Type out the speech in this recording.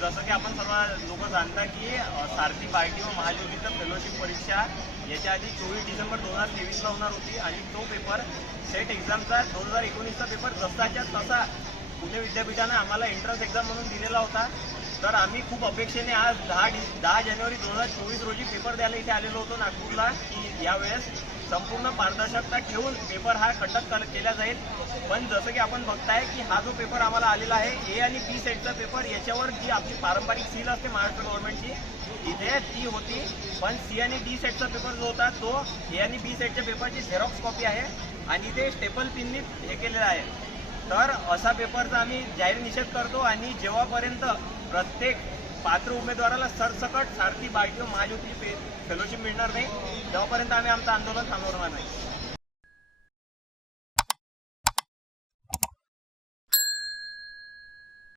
जसं की आपण सर्व लोक जाणता की सारथी पार्टी व महायुतीचं फेलोशिप परीक्षा याच्या आधी चोवीस डिसेंबर दोन हजार तेवीसला होणार होती आणि तो पेपर सेट एक्झामचा दोन हजार एकोणीसचा पेपर जसाच्या तसा पुणे विद्यापीठानं आम्हाला एंट्रन्स एक्झाम म्हणून दिलेला होता. तर आम्ही खूप अपेक्षेने आज दहा दहा जानेवारी दोन हजार चोवीस रोजी पेपर द्यायला इथे आलेलो होतो नागपूरला की यावेळेस संपूर्ण पारदर्शकता ठेवून पेपर हा कंडक्ट केला जाईल. पण जसं की आपण बघताय की हा जो पेपर आम्हाला आलेला आहे ए आणि बी सेटचा पेपर याच्यावर जी आपली पारंपरिक सील असते महाराष्ट्र गव्हर्नमेंटची इथे ती होती. पण सी आणि डी सेटचा पेपर जो होता तो ए आणि बी सेटच्या पेपरची झेरॉक्स कॉपी आहे आणि ते स्टेपल पिननी हे केलेलं आहे. तर असा पेपरचा आम्ही जाहीर निषेध करतो आणि जेव्हापर्यंत प्रत्येक पात्र उमेदवाराला सरसकट सारथी बार्टी व फेलोशिप मिळणार नाही. तेव्हापर्यंत आम्ही आमचं आंदोलन थांबवणार नाही.